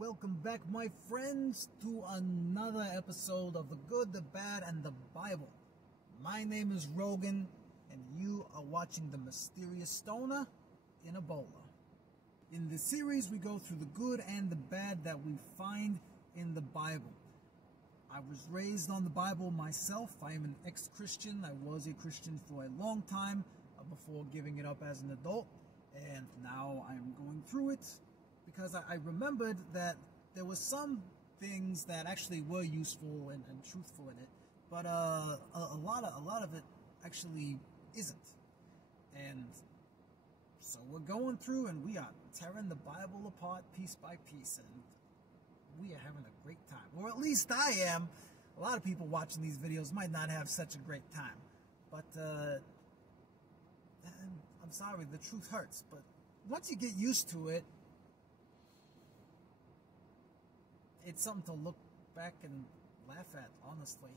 Welcome back, my friends, to another episode of The Good, the Bad, and the Bible. My name is Rogan, and you are watching The Mysterious Stoner in Ebola. In this series, we go through the good and the bad that we find in the Bible. I was raised on the Bible myself. I am an ex-Christian. I was a Christian for a long time before giving it up as an adult, and now I am going through it because I remembered that there were some things that actually were useful and truthful in it, but a lot of it actually isn't. And so we're going through and we are tearing the Bible apart piece by piece, and we are having a great time. Or at least I am. A lot of people watching these videos might not have such a great time. But I'm sorry, the truth hurts. But once you get used to it, it's something to look back and laugh at, honestly.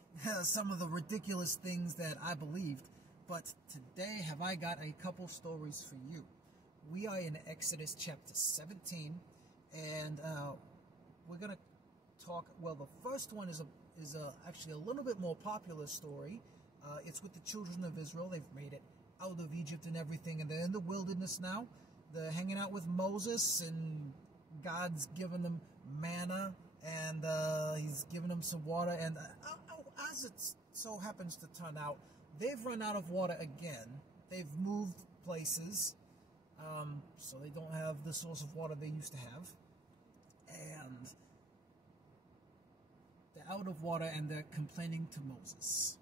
Some of the ridiculous things that I believed. But today, have I got a couple stories for you. We are in Exodus chapter 17, and we're going to talk, well, the first one is actually a little bit more popular story. It's with the children of Israel. They've made it out of Egypt and everything, and they're in the wilderness now. They're hanging out with Moses, and God's given them manna, and he's given them some water, and as it so happens to turn out, they've run out of water again. They've moved places, so they don't have the source of water they used to have, and they're out of water, and they're complaining to Moses,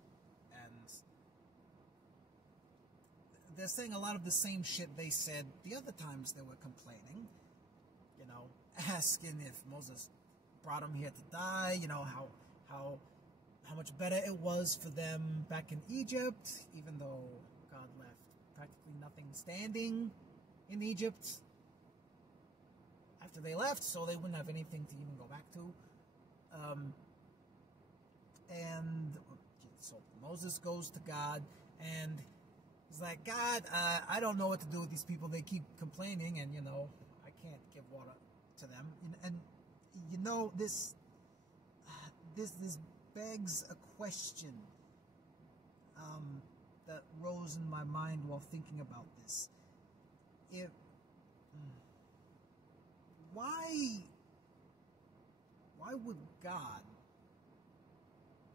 and they're saying a lot of the same shit they said the other times they were complaining, you know, asking if Moses brought them here to die, you know, how much better it was for them back in Egypt, even though God left practically nothing standing in Egypt after they left, so they wouldn't have anything to even go back to. And so Moses goes to God, and he's like, God, I don't know what to do with these people. They keep complaining, and, you know, I can't give water to them. And you know, this begs a question that rose in my mind while thinking about this. Why would God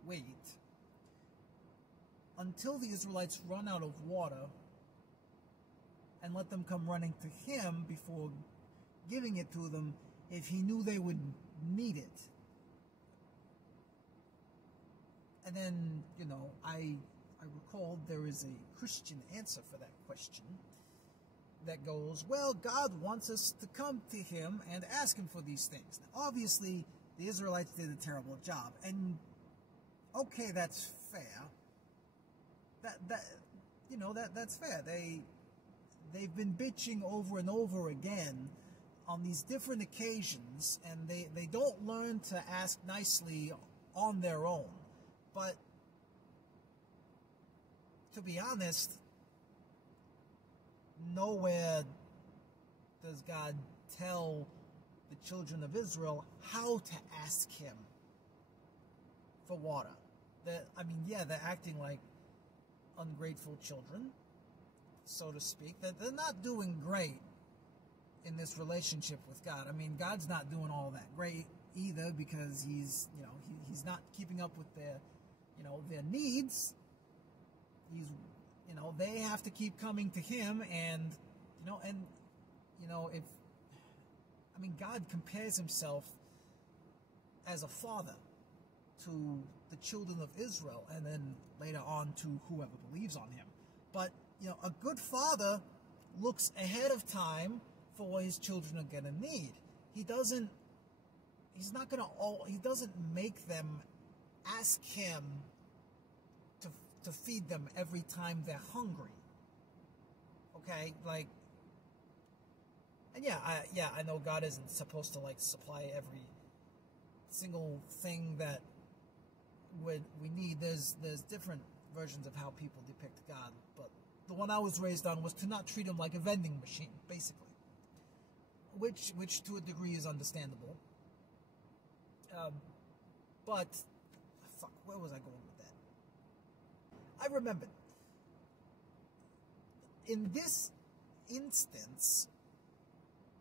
wait until the Israelites run out of water and let them come running to him before giving it to them if he knew they would need it? And then, you know, I recalled there is a Christian answer for that question that goes, well, God wants us to come to him and ask him for these things. Now, obviously, the Israelites did a terrible job, and okay, that's fair. That's fair. They've been bitching over and over again on these different occasions, and they don't learn to ask nicely on their own. But to be honest, nowhere does God tell the children of Israel how to ask him for water. I mean, yeah, they're acting like ungrateful children, so to speak. They're not doing great in this relationship with God. I mean, God's not doing all that great either, because he's not keeping up with their needs. They have to keep coming to him, and God compares himself as a father to the children of Israel, and then later on to whoever believes on him. But, a good father looks ahead of time for what his children are going to need. He doesn't make them ask him to feed them every time they're hungry. Okay? Like, and I know God isn't supposed to, like, supply every single thing that we need. There's different versions of how people depict God, but the one I was raised on was to not treat him like a vending machine, basically. Which to a degree is understandable. But, fuck, where was I going with that? I remembered. In this instance,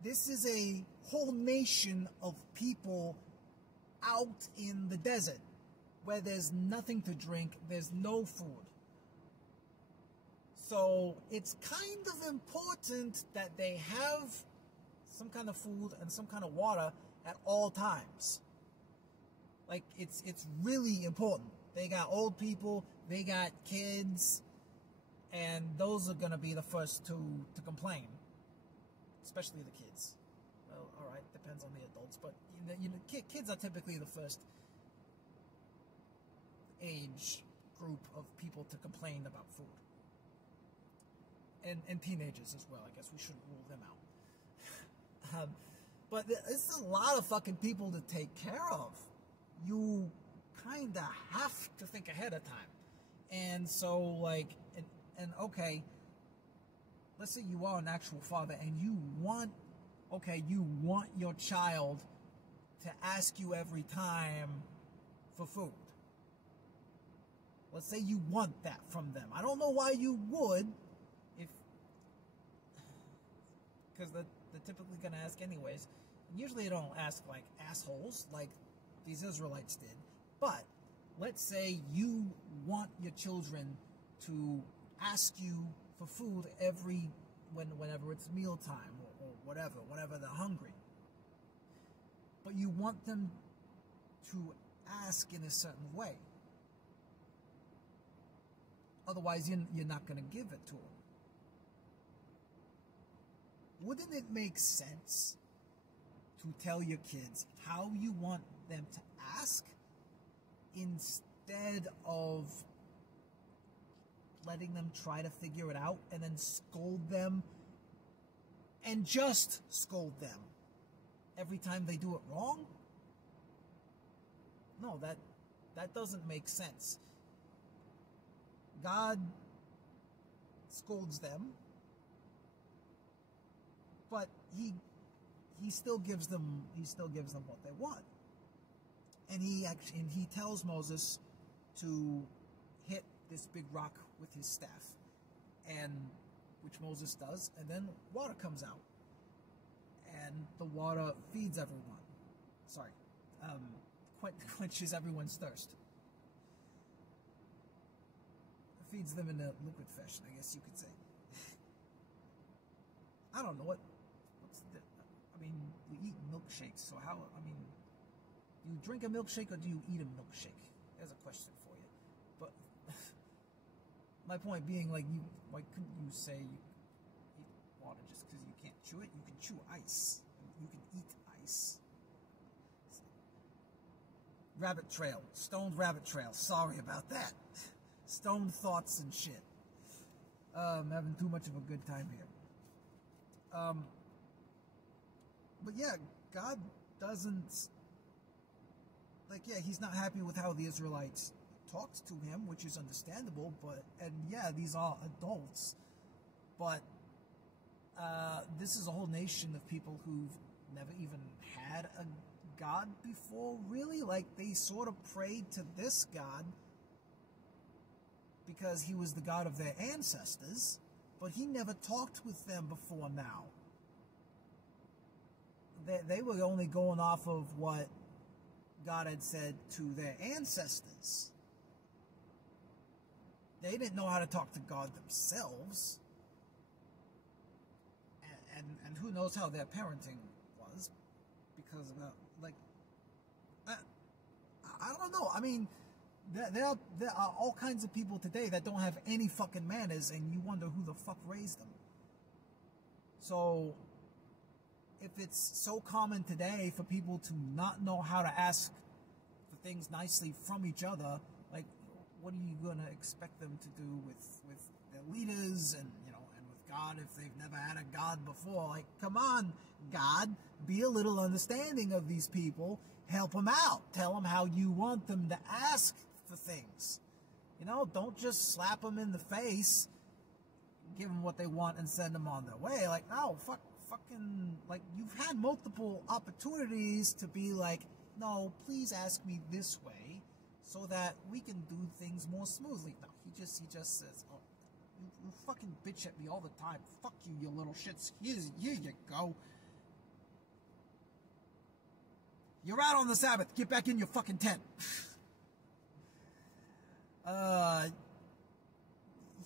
this is a whole nation of people out in the desert where there's nothing to drink, there's no food. So it's kind of important that they have some kind of food and some kind of water at all times. Like, it's really important. They got old people, they got kids, and those are going to be the first to complain, especially the kids. Well, all right, depends on the adults, but kids are typically the first age group of people to complain about food. And teenagers as well. I guess we shouldn't rule them out. But it's a lot of fucking people to take care of. You kind of have to think ahead of time. And so, like, and okay, let's say you are an actual father and you want your child to ask you every time for food. Let's say you want that from them. I don't know why you would, because they're typically going to ask anyways. And usually they don't ask like assholes like these Israelites did. But let's say you want your children to ask you for food whenever it's mealtime or whatever they're hungry. But you want them to ask in a certain way. Otherwise, you're not going to give it to them. Wouldn't it make sense to tell your kids how you want them to ask instead of letting them try to figure it out and then scold them and just scold them every time they do it wrong? No, that doesn't make sense. God scolds them, but he still gives them what they want. And he tells Moses to hit this big rock with his staff, and which Moses does, and then water comes out, and the water feeds everyone. Sorry, quenches everyone's thirst. Feeds them in a liquid fashion, I guess you could say. I don't know I mean, you eat milkshakes, so how? I mean, do you drink a milkshake or do you eat a milkshake? There's a question for you. But my point being, like, why couldn't you say you eat water just because you can't chew it? You can chew ice. You can eat ice. Rabbit trail, stoned rabbit trail. Sorry about that. Stoned thoughts and shit. I'm having too much of a good time here. But yeah, God doesn't, like, yeah, he's not happy with how the Israelites talked to him, which is understandable, and yeah, these are adults, but this is a whole nation of people who've never even had a God before, really. Like, they sort of prayed to this God because he was the God of their ancestors, but he never talked with them before now. They were only going off of what God had said to their ancestors. They didn't know how to talk to God themselves. And who knows how their parenting was, because of, like, I don't know. I mean, there are all kinds of people today that don't have any fucking manners, and you wonder who the fuck raised them. So, if it's so common today for people to not know how to ask for things nicely from each other, like, what are you going to expect them to do with their leaders and with God if they've never had a God before? Like, come on, God, be a little understanding of these people. Help them out. Tell them how you want them to ask for things. Don't just slap them in the face, give them what they want, and send them on their way. Like, no, fucking, like, you've had multiple opportunities to be like, no, please ask me this way so that we can do things more smoothly. No, he just says, oh, you fucking bitch at me all the time. Fuck you, you little shits. Here you go. You're out on the Sabbath. Get back in your fucking tent.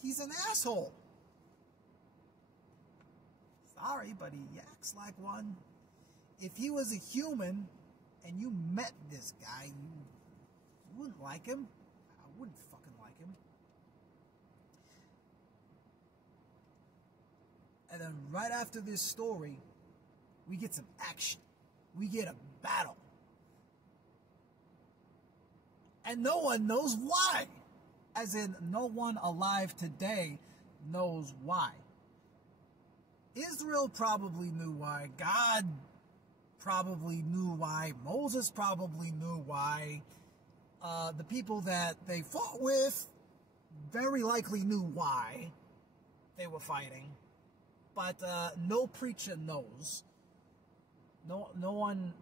He's an asshole. Sorry, but he acts like one. If he was a human and you met this guy, you wouldn't like him. I wouldn't fucking like him. And then right after this story, we get some action. We get a battle. And no one knows why. As in, no one alive today knows why. Israel probably knew why. God probably knew why. Moses probably knew why. The people that they fought with very likely knew why they were fighting. But no preacher knows. No one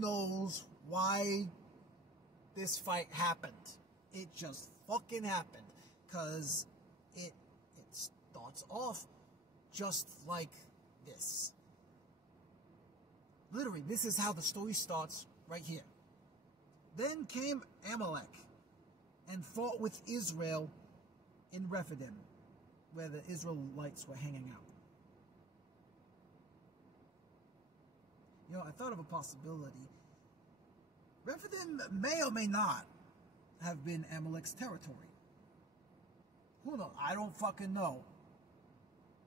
knows why this fight happened. It just fucking happened. Because it starts off just like this. Literally, this is how the story starts right here. Then came Amalek and fought with Israel in Rephidim, where the Israelites were hanging out. You know, I thought of a possibility. Rephidim may or may not have been Amalek's territory. Who knows? I don't fucking know.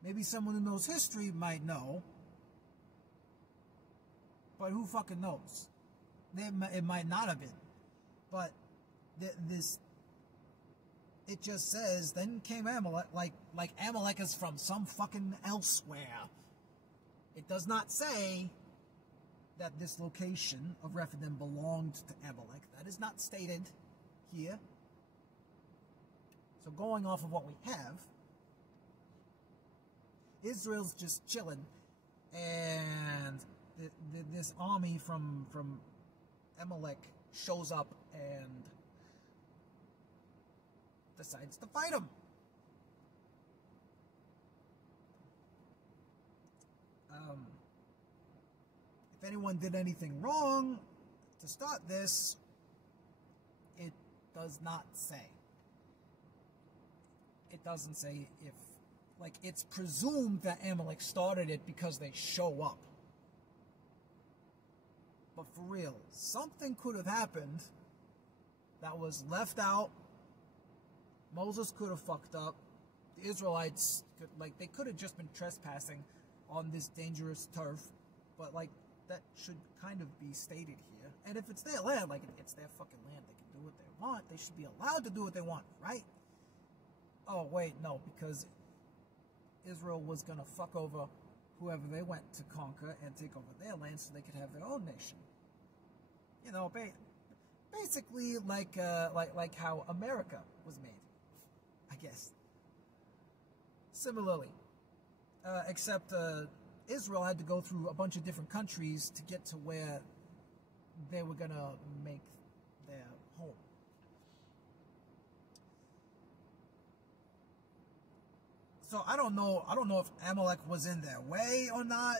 Maybe someone who knows history might know. But who fucking knows? It might not have been. But it just says, then came Amalek, like Amalek is from some fucking elsewhere. It does not say that this location of Rephidim belonged to Amalek. That is not stated here. So going off of what we have, Israel's just chilling, and this army from Amalek shows up and decides to fight him. If anyone did anything wrong to start this, it does not say. It doesn't say if, like, it's presumed that Amalek started it because they show up. But for real, something could have happened that was left out. Moses could have fucked up. The Israelites, they could have just been trespassing on this dangerous turf. But, that should kind of be stated here. And if it's their land, it's their fucking land, they can do what they want. They should be allowed to do what they want, right? Oh, wait, no, because Israel was going to fuck over whoever they went to conquer and take over their land so they could have their own nation. You know, basically like how America was made, I guess. Similarly, except Israel had to go through a bunch of different countries to get to where they were going to make their home. So I don't know if Amalek was in their way or not,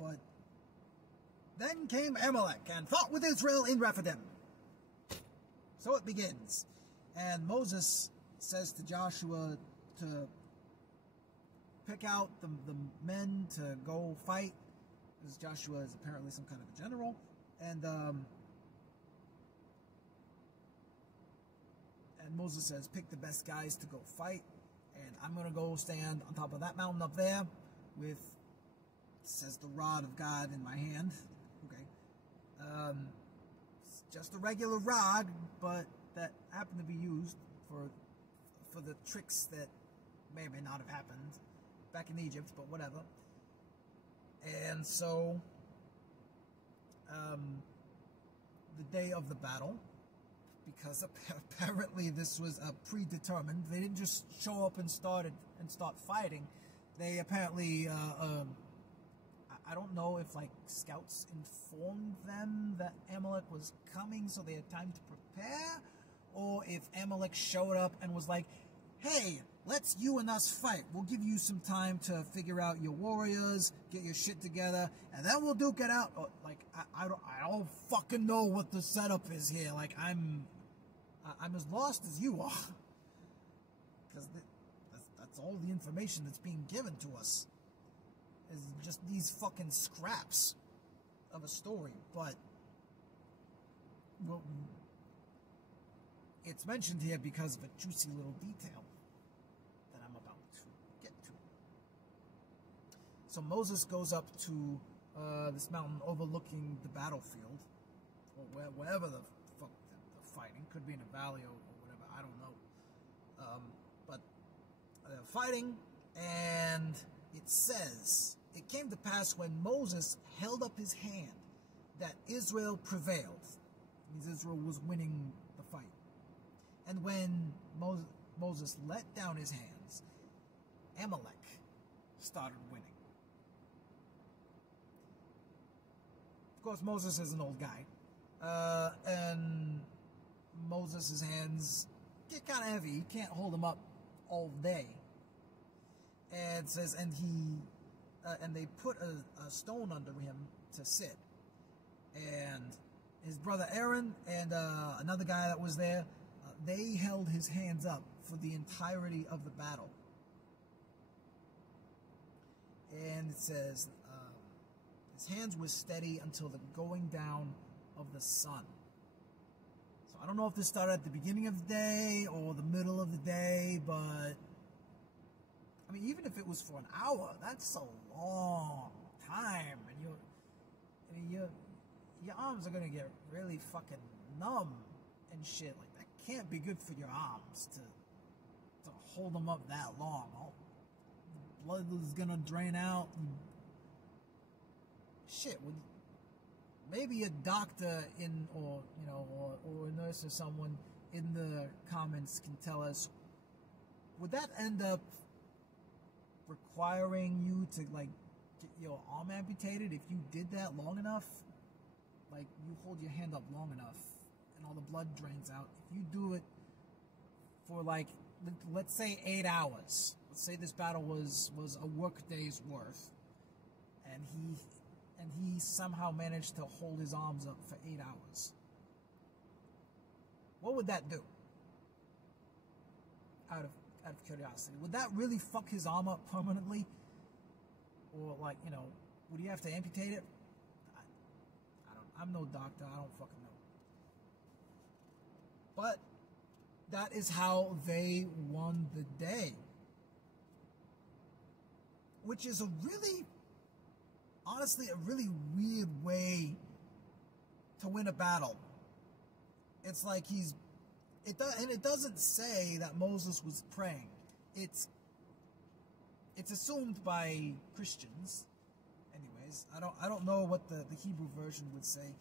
but then came Amalek and fought with Israel in Rephidim. So it begins, and Moses says to Joshua to pick out the men to go fight, because Joshua is apparently some kind of a general, and Moses says, pick the best guys to go fight. And I'm going to go stand on top of that mountain up there with, says, the rod of God in my hand. Okay. It's just a regular rod, but that happened to be used for the tricks that may or may not have happened back in Egypt, but whatever. And so, the day of the battle, because apparently this was predetermined. They didn't just show up and start fighting. They apparently, I don't know if like scouts informed them that Amalek was coming so they had time to prepare, or if Amalek showed up and was like, hey, let's you and us fight. We'll give you some time to figure out your warriors, get your shit together, and then we'll duke it out. Or, like, I don't fucking know what the setup is here. Like, I'm as lost as you are. Because that's all the information that's being given to us. Is just these fucking scraps of a story. But, well, it's mentioned here because of a juicy little detail that I'm about to get to. So Moses goes up to this mountain overlooking the battlefield, or wherever the fuck the fighting. Could be in a valley or whatever, I don't know. But they're fighting, and it says, it came to pass when Moses held up his hand that Israel prevailed. It means Israel was winning the fight. And when Moses let down his hands, Amalek started winning. Of course, Moses is an old guy. And Moses' hands get kind of heavy. You can't hold them up all day. And it says, and they put a stone under him to sit. And his brother Aaron and another guy that was there, they held his hands up for the entirety of the battle. And it says, his hands were steady until the going down of the sun. So I don't know if this started at the beginning of the day or the middle of the day, but I mean, even if it was for an hour, that's a long time, and your arms are gonna get really fucking numb and shit. Like, that can't be good for your arms to hold them up that long. All the blood is gonna drain out. Shit, maybe a doctor or a nurse or someone in the comments can tell us, would that end up requiring you to like get your arm amputated if you did that long enough? Like, you hold your hand up long enough and all the blood drains out. If you do it for like, let's say 8 hours. Let's say this battle was a work day's worth, and he somehow managed to hold his arms up for 8 hours. What would that do? Out of curiosity, would that really fuck his arm up permanently? Or like, would he have to amputate it? I'm no doctor, I don't fucking know. But that is how they won the day. Which is honestly, a really weird way to win a battle. It's like it doesn't say that Moses was praying. It's assumed by Christians. Anyways, I don't know what the Hebrew version would say.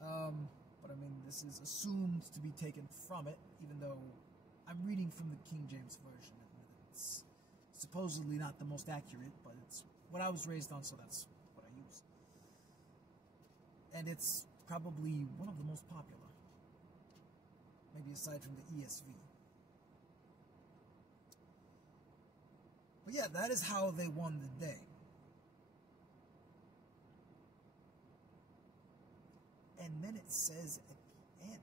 But I mean, this is assumed to be taken from it, even though I'm reading from the King James version. It's supposedly not the most accurate, but it's what I was raised on, so that's what I use. And it's probably one of the most popular. Maybe aside from the ESV. But yeah, that is how they won the day. And then it says at the end,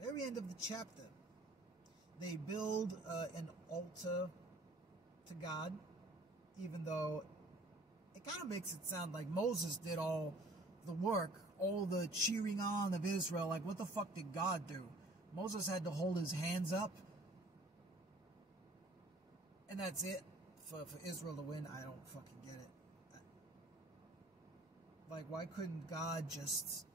the very end of the chapter, they build an altar to God, even though it kind of makes it sound like Moses did all the work, all the cheering on of Israel. Like, what the fuck did God do? Moses had to hold his hands up, and that's it for Israel to win. I don't fucking get it. Like, why couldn't God just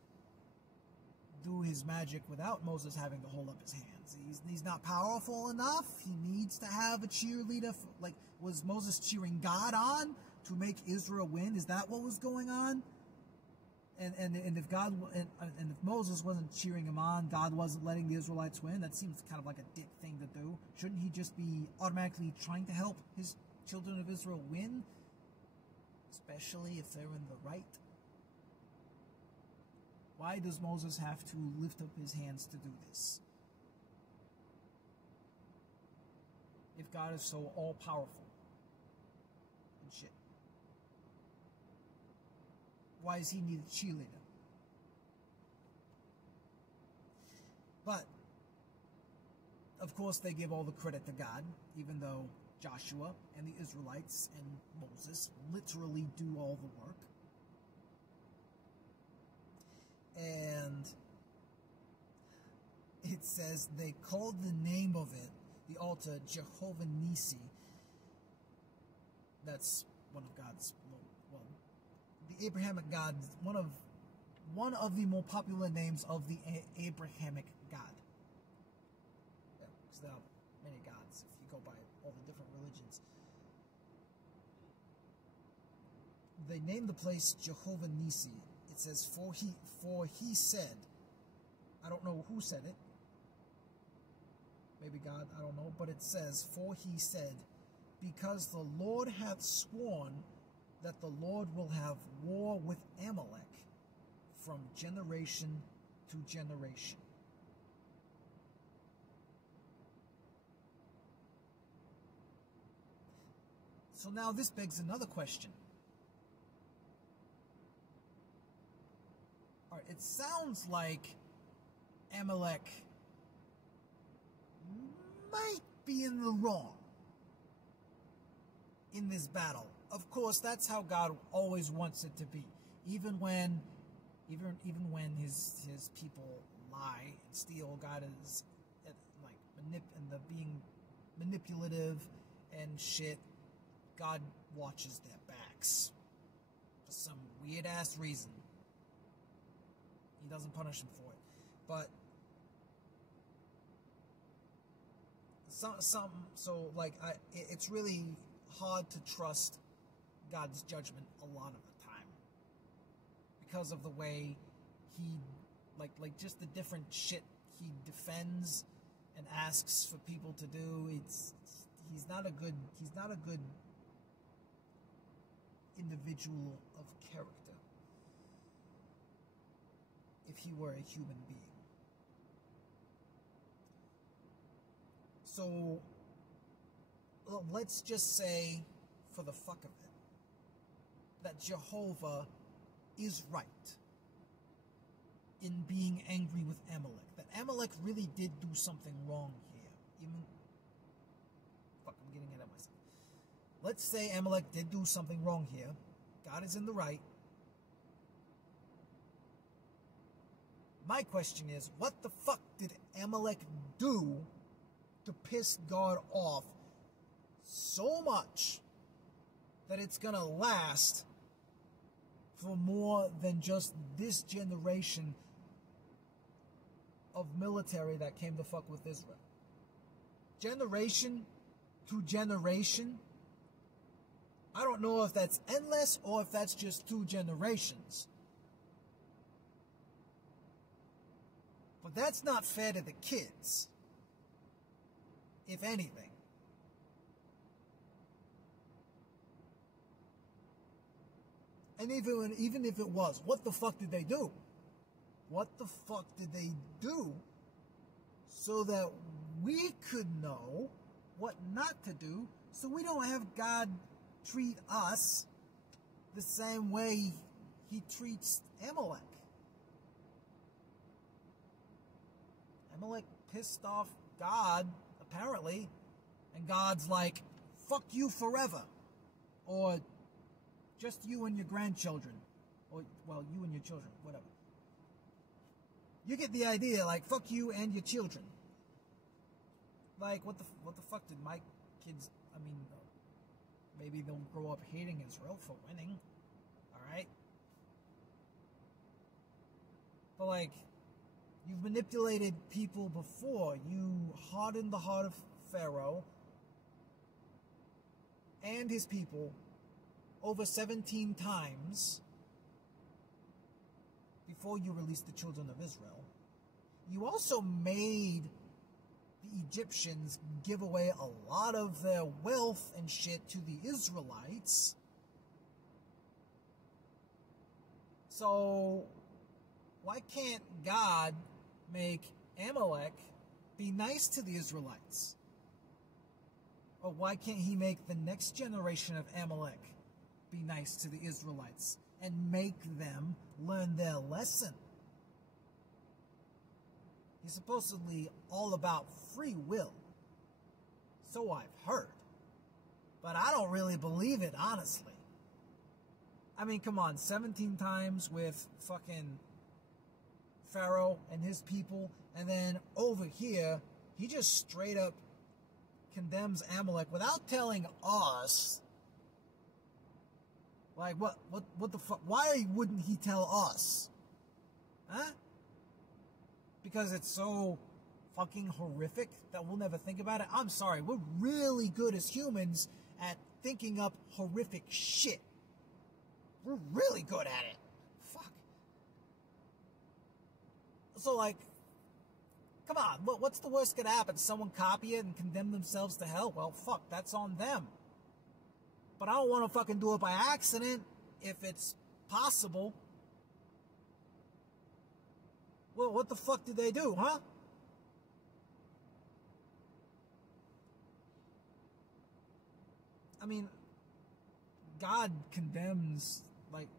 do his magic without Moses having to hold up his hands? He's not powerful enough. He needs to have a cheerleader. Like, was Moses cheering God on to make Israel win? Is that what was going on? And if God and if Moses wasn't cheering him on, God wasn't letting the Israelites win. That seems kind of like a dick thing to do. Shouldn't he just be automatically trying to help his children of Israel win? especially if they're in the right. Why does Moses have to lift up his hands to do this? If God is so all-powerful and shit. Why does he need a cheerleader? But, of course, they give all the credit to God, even though Joshua and the Israelites and Moses literally do all the work. And it says they called the name of it, the altar, Jehovah Nissi. That's one of God's, well, the Abrahamic God, one of the more popular names of the Abrahamic God. Yeah, because there are many gods if you go by all the different religions. They named the place Jehovah Nissi. It says, for he said, I don't know who said it, maybe God, I don't know, but it says, for he said, because the Lord hath sworn that the Lord will have war with Amalek from generation to generation. So now this begs another question. All right, it sounds like Amalek might be in the wrong in this battle. Of course, that's how God always wants it to be. Even when his people lie and steal, God is being manipulative and shit. God watches their backs for some weird ass reason. He doesn't punish them for it, but it's really hard to trust God's judgment a lot of the time because of the way he just the different shit he defends and asks for people to do. He's not a good individual of character if he were a human being. So let's just say, for the fuck of it, that Jehovah is right in being angry with Amalek. That Amalek really did do something wrong here. I'm getting ahead of myself. Let's say Amalek did do something wrong here. God is in the right. My question is, what the fuck did Amalek do to piss God off so much that it's gonna last for more than just this generation of military that came to fuck with Israel? Generation to generation, I don't know if that's endless or if that's just 2 generations. But that's not fair to the kids, if anything. And even if it was, what the fuck did they do? What the fuck did they do so that we could know what not to do, so we don't have God treat us the same way he treats Amalek? Amalek pissed off God, apparently, and God's like, fuck you forever. Or just you and your grandchildren. Or, well, you and your children, whatever. You get the idea, like, fuck you and your children. Like, what the fuck did my kids, maybe they'll grow up hating Israel for winning. Alright? But, like, you've manipulated people before. You hardened the heart of Pharaoh and his people over 17 times before you released the children of Israel. You also made the Egyptians give away a lot of their wealth and shit to the Israelites. So why can't God make Amalek be nice to the Israelites? Or why can't he make the next generation of Amalek be nice to the Israelites and make them learn their lesson? He's supposedly all about free will. So I've heard. But I don't really believe it, honestly. I mean, come on, 17 times with fucking Pharaoh and his people, and then over here, he just straight up condemns Amalek without telling us. Like, what the fuck? Why wouldn't he tell us? Huh? Because it's so fucking horrific that we'll never think about it? I'm sorry, we're really good as humans at thinking up horrific shit. We're really good at it. Fuck. So, like, come on, what's the worst gonna happen? Someone copy it and condemn themselves to hell? Well, fuck, that's on them. But I don't want to fucking do it by accident, if it's possible. Well, what the fuck did they do, huh? I mean, God condemns, like,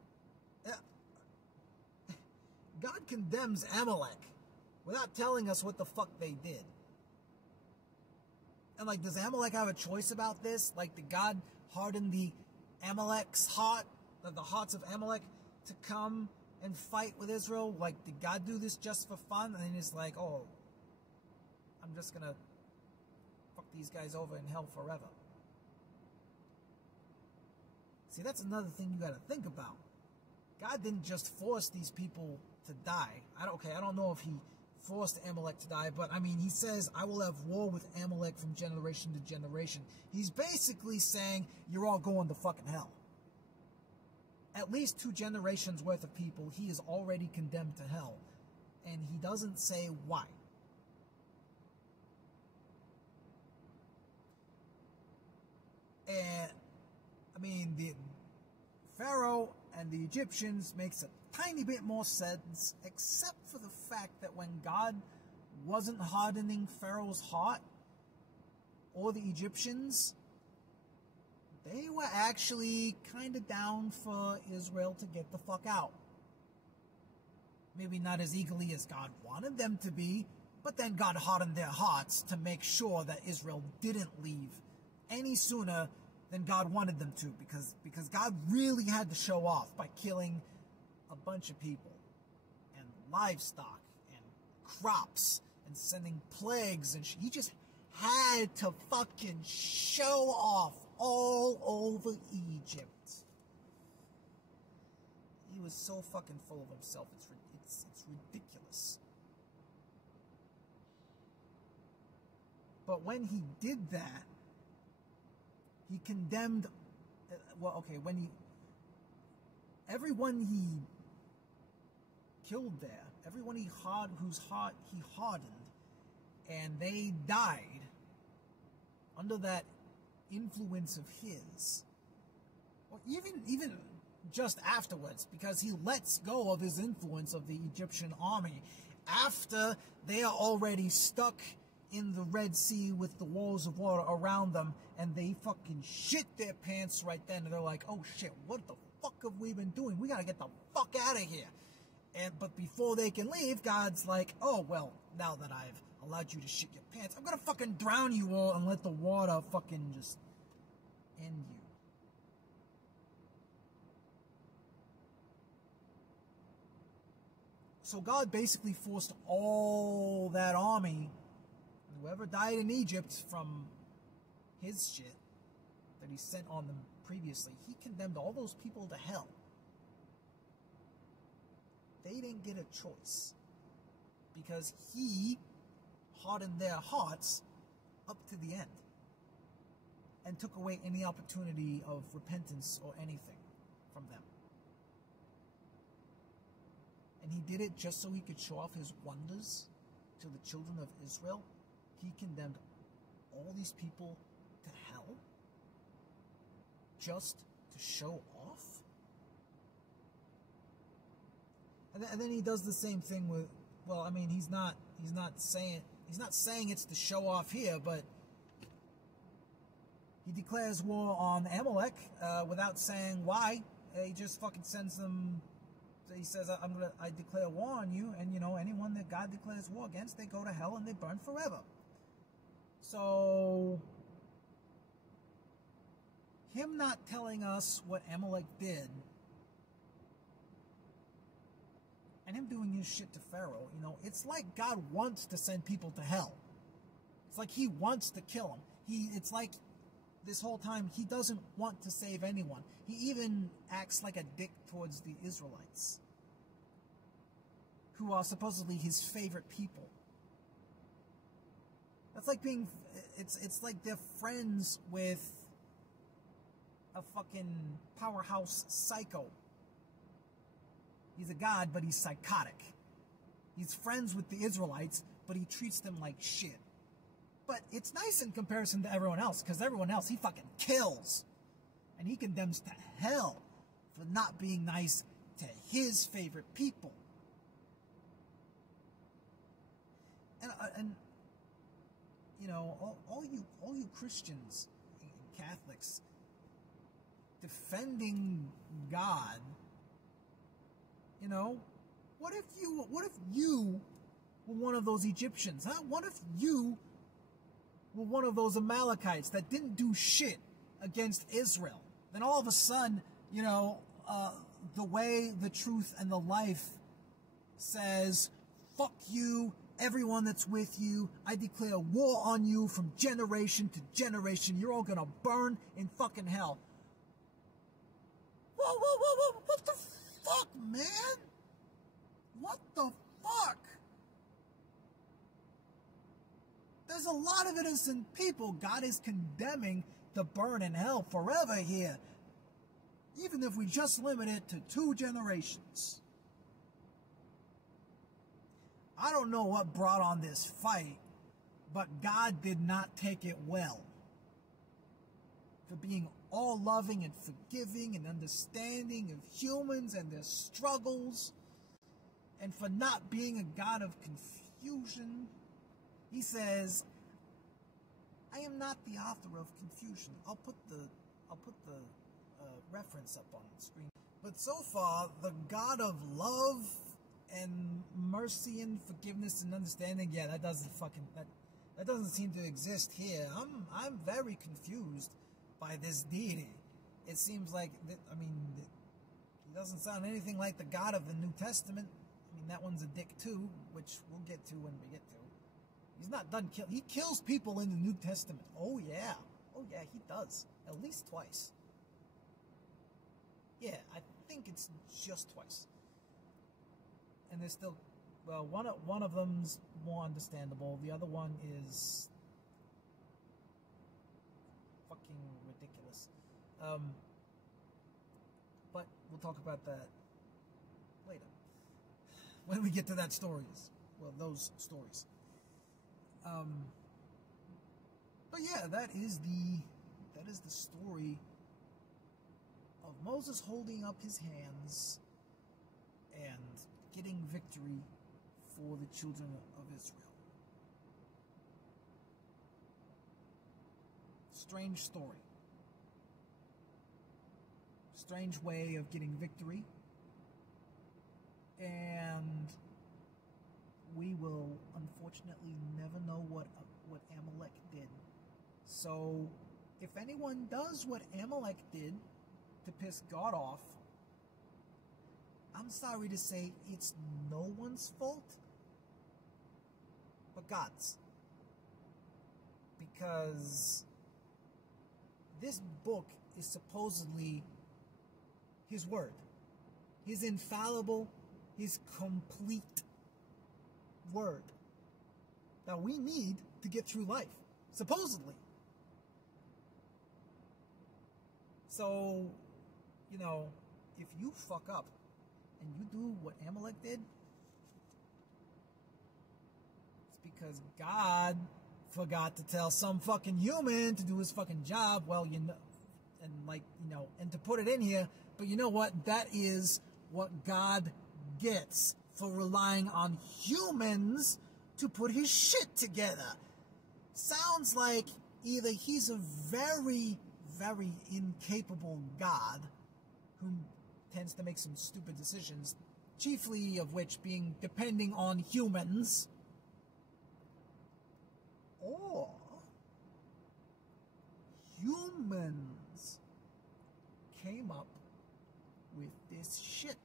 God condemns Amalek without telling us what the fuck they did. And, like, does Amalek have a choice about this? Like, did God harden the Amalek's heart, the hearts of Amalek, to come and fight with Israel? Like, did God do this just for fun? And then he's like, oh, I'm just gonna fuck these guys over in hell forever. See, that's another thing you gotta think about. God didn't just force these people to die. I don't know if he forced Amalek to die, but I mean, he says, I will have war with Amalek from generation to generation. He's basically saying, you're all going to fucking hell. At least 2 generations worth of people he is already condemned to hell, and he doesn't say why. And I mean, the Pharaoh and the Egyptians makes a tiny bit more sense, except for the fact that when God wasn't hardening Pharaoh's heart or the Egyptians, they were actually kind of down for Israel to get the fuck out. Maybe not as eagerly as God wanted them to be, but then God hardened their hearts to make sure that Israel didn't leave any sooner than God wanted them to, because God really had to show off by killing a bunch of people and livestock and crops and sending plagues, and he just had to fucking show off all over Egypt. He was so fucking full of himself, it's ridiculous. But when he did that, he condemned, everyone he killed there, everyone whose heart he hardened, and they died under that influence of his, or even just afterwards, because he lets go of his influence of the Egyptian army after they are already stuck in the Red Sea with the walls of water around them, and they fucking shit their pants right then, and they're like, oh shit, what the fuck have we been doing? We gotta get the fuck out of here. But before they can leave, God's like, oh, well, now that I've allowed you to shit your pants, I'm gonna fucking drown you all and let the water fucking just end you. So God basically forced all that army, whoever died in Egypt from his shit that he sent on them previously, he condemned all those people to hell. They didn't get a choice, because he hardened their hearts up to the end and took away any opportunity of repentance or anything from them. And he did it just so he could show off his wonders to the children of Israel. He condemned all these people to hell just to show off. And then he does the same thing with, well, I mean, he's not saying it's to show off here, but he declares war on Amalek without saying why. He just fucking sends them. He says, I declare war on you, and anyone that God declares war against, they go to hell and they burn forever. So him not telling us what Amalek did, and him doing his shit to Pharaoh, it's like God wants to send people to hell. It's like he wants to kill them. It's like this whole time he doesn't want to save anyone. He even acts like a dick towards the Israelites, who are supposedly his favorite people. That's like it's like they're friends with a fucking powerhouse psycho. He's a god, but he's psychotic. He's friends with the Israelites, but he treats them like shit. But it's nice in comparison to everyone else, because everyone else he fucking kills. And he condemns to hell for not being nice to his favorite people. And all you Christians and Catholics defending God, what if you were one of those Egyptians, huh? What if you were one of those Amalekites that didn't do shit against Israel? Then all of a sudden, the way, the truth, and the life says, fuck you, everyone that's with you. I declare war on you from generation to generation. You're all gonna burn in fucking hell. Whoa, what the fuck, man? What the fuck? There's a lot of innocent people God is condemning to burn in hell forever here, even if we just limit it to 2 generations. I don't know what brought on this fight, but God did not take it well. For being all loving and forgiving and understanding of humans and their struggles, and for not being a God of confusion. He says, I am not the author of confusion. I'll put the reference up on the screen. But so far, the God of love and mercy and forgiveness and understanding, yeah, that doesn't seem to exist here. I'm very confused by this deity. It seems like he doesn't sound anything like the God of the New Testament. That one's a dick too, which we'll get to when we get to. He's not done killing. He kills people in the New Testament. Oh yeah, he does. At least twice. Yeah, I think it's just twice. And there's still, well, one of them's more understandable. The other one is fucking ridiculous. But we'll talk about that later when we get to that stories. Well, those stories. But yeah, that is the story of Moses holding up his hands and getting victory for the children of Israel. Strange story. Strange way of getting victory. And we will unfortunately never know what Amalek did. So if anyone does what Amalek did to piss God off, I'm sorry to say it's no one's fault but God's. Because this book is supposedly his word. His infallible, his complete word that we need to get through life, supposedly. So, if you fuck up and you do what Amalek did, it's because God forgot to tell some fucking human to do his fucking job. Well, and to put it in here, but you know what? That is what God gets for relying on humans to put his shit together. Sounds like either he's a very, very incapable god who tends to make some stupid decisions, chiefly of which being depending on humans, or humans came up with this shit.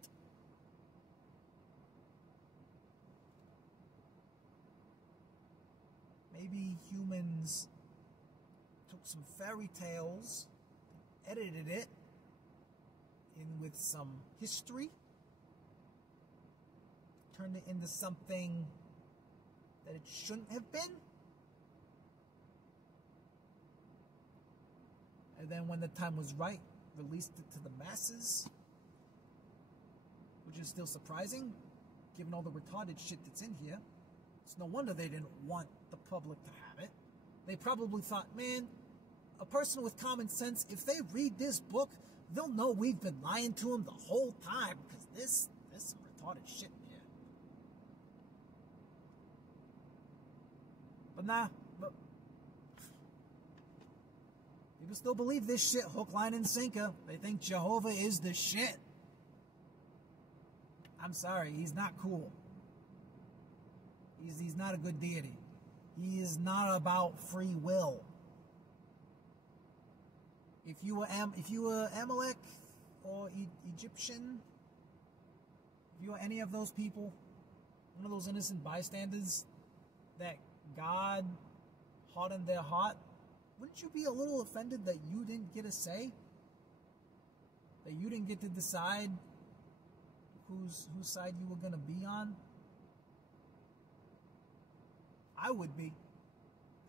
Maybe humans took some fairy tales, edited it in with some history, turned it into something that it shouldn't have been. And then when the time was right, released it to the masses, which is still surprising, given all the retarded shit that's in here. It's no wonder they didn't want the public to have it. They probably thought, man, a person with common sense, if they read this book, they'll know we've been lying to them the whole time, because there's some retarded shit in here. But nah, people still believe this shit, hook, line, and sinker. They think Jehovah is the shit. I'm sorry, he's not cool. He's not a good deity. He is not about free will. If you were Amalek or Egyptian, if you were any of those people, one of those innocent bystanders that God hardened their heart, wouldn't you be a little offended that you didn't get a say? That you didn't get to decide whose side you were going to be on? I would be.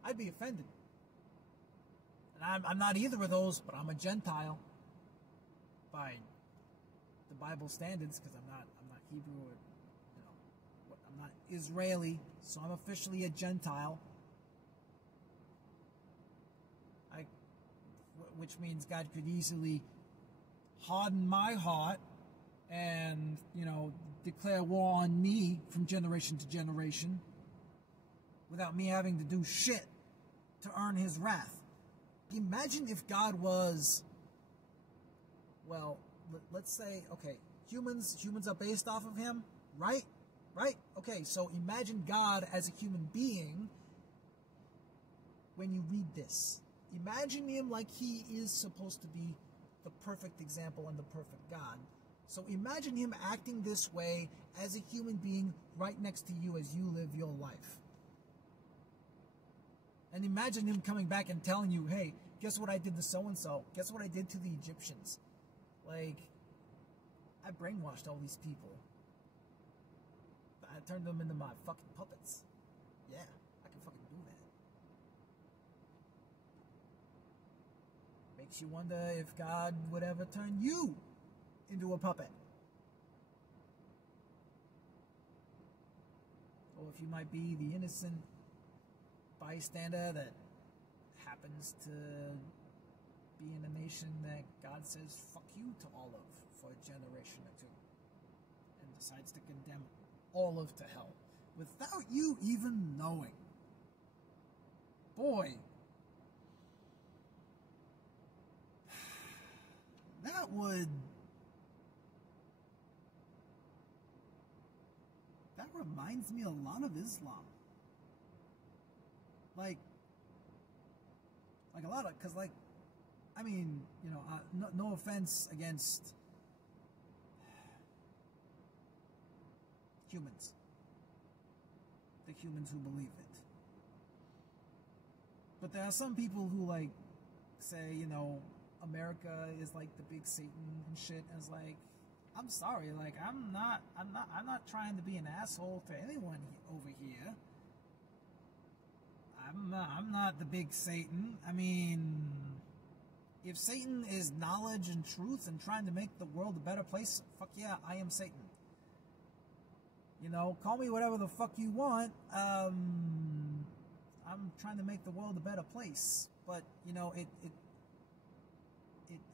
I'd be offended. And I'm not either of those, but I'm a Gentile by the Bible standards, because I'm not Hebrew, or I'm not Israeli, so I'm officially a Gentile. Which means God could easily harden my heart and, declare war on me from generation to generation without me having to do shit to earn his wrath. Imagine if God was, well, let's say, okay, humans are based off of him, right? Right? Okay, so imagine God as a human being when you read this. Imagine him like he is supposed to be the perfect example and the perfect God. So imagine him acting this way as a human being right next to you as you live your life. And imagine him coming back and telling you, hey, guess what I did to so-and-so? Guess what I did to the Egyptians? Like, I brainwashed all these people. I turned them into my fucking puppets. Yeah, I can fucking do that. Makes you wonder if God would ever turn you into a puppet. Or if you might be the innocent bystander that happens to be in a nation that God says fuck you to all of for a generation or two, and decides to condemn all of to hell without you even knowing. Boy, that reminds me a lot of Islam. Like a lot of, because I mean, no offense against humans, the humans who believe it, but there are some people who say, America is like the big Satan and shit, and it's like, I'm sorry, I'm not trying to be an asshole to anyone over here. I'm not the big Satan. I mean, if Satan is knowledge and truth and trying to make the world a better place, fuck yeah, I am Satan. Call me whatever the fuck you want. I'm trying to make the world a better place. But,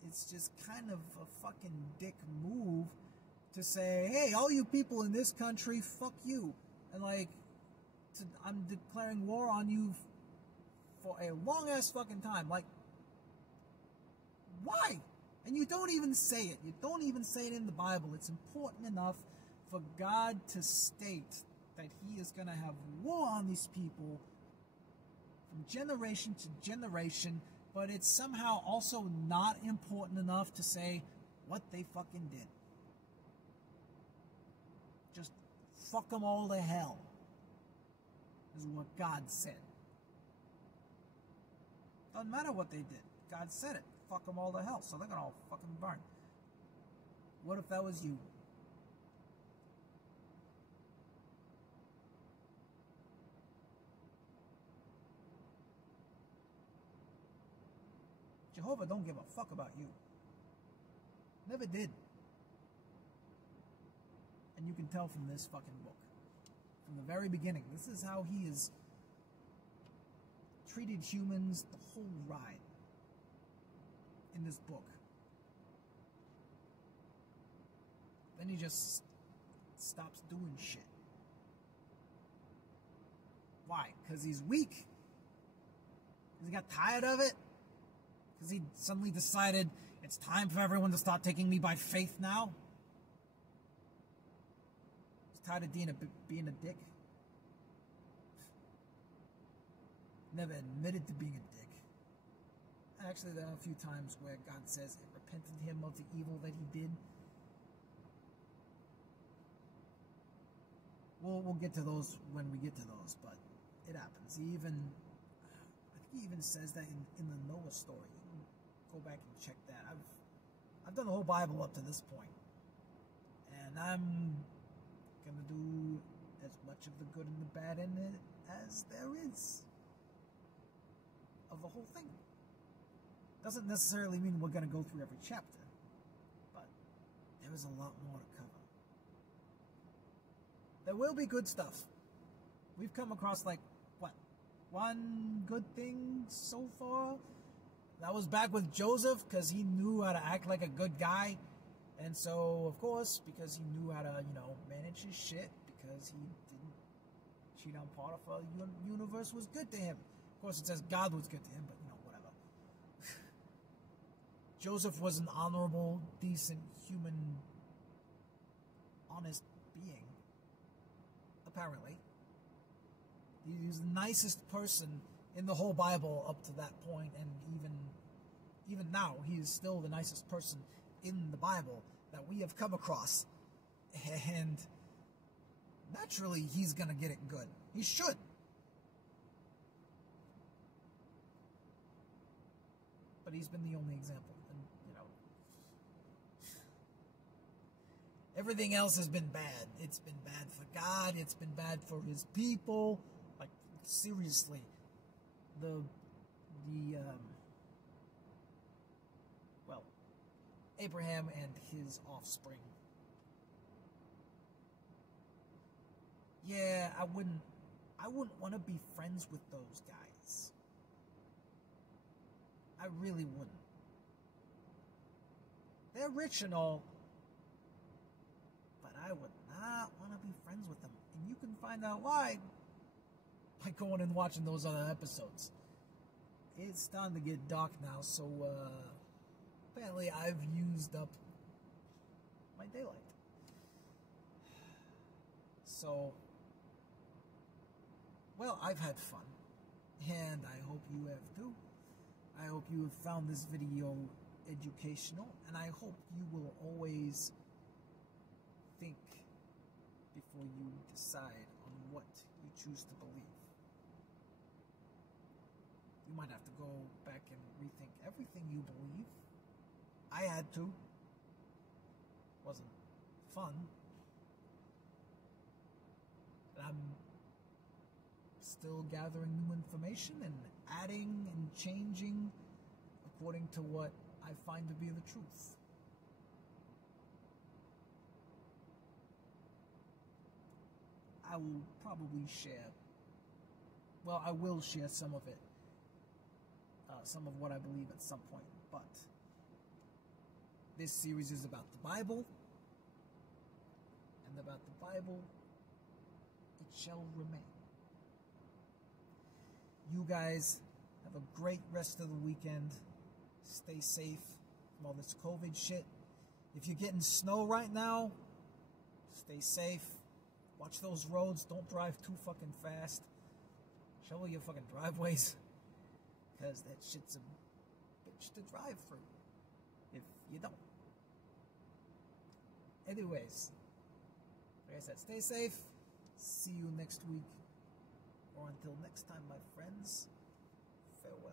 it's just kind of a fucking dick move to say, hey, all you people in this country, fuck you. And like, I'm declaring war on you for a long-ass fucking time. Like, why? And you don't even say it. You don't even say it in the Bible. It's important enough for God to state that he is going to have war on these people from generation to generation, but it's somehow also not important enough to say what they fucking did. Just fuck them all to hell, is what God said. Doesn't matter what they did. God said it. Fuck them all to hell, so they're gonna all fucking burn. What if that was you? Jehovah don't give a fuck about you. Never did. And you can tell from this fucking book. From the very beginning. This is how he has treated humans the whole ride. In this book. Then he just stops doing shit. Why? Because he's weak? Because he got tired of it? Because he suddenly decided it's time for everyone to start taking me by faith now? He's tired of being a dick? Never admitted to being a dick. Actually, there are a few times where God says it repented him of the evil that he did. We'll get to those when we get to those, but it happens. I think he even says that in the Noah story. You can go back and check that. I've done the whole Bible up to this point, and I'm gonna do as much of the good and the bad in it as there is of the whole thing. Doesn't necessarily mean we're going to go through every chapter, but there is a lot more to cover. There will be good stuff. We've come across, like, what, one good thing so far? That was back with Joseph, because he knew how to act like a good guy. And so, of course, because he knew how to, manage his shit, because he didn't cheat on Potiphar, the universe was good to him. Of course, it says God was good to him, but, whatever. Joseph was an honorable, decent, human, honest being. Apparently. He was the nicest person in the whole Bible up to that point, and even now, he is still the nicest person in the Bible that we have come across. And naturally, he's gonna get it good. He should. But he's been the only example. And, everything else has been bad. It's been bad for God. It's been bad for his people. Like, seriously. Abraham and his offspring. Yeah, I wouldn't want to be friends with those guys. I really wouldn't. They're rich and all, but I would not want to be friends with them. And you can find out why by going and watching those other episodes. It's starting to get dark now, so apparently I've used up my daylight. So, well, I've had fun, and I hope you have too. I hope you have found this video educational, and I hope you will always think before you decide on what you choose to believe. You might have to go back and rethink everything you believe. I had to. Wasn't fun. But I'm still gathering new information and adding and changing according to what I find to be the truth. I will probably share, well, I will share some of it, some of what I believe at some point, but this series is about the Bible, and about the Bible, it shall remain. You guys have a great rest of the weekend. Stay safe from all this COVID shit. If you're getting snow right now, stay safe. Watch those roads. Don't drive too fucking fast. Shovel your fucking driveways, because that shit's a bitch to drive through if you don't. Anyways, like I said, stay safe. See you next week. Or until next time, my friends, farewell.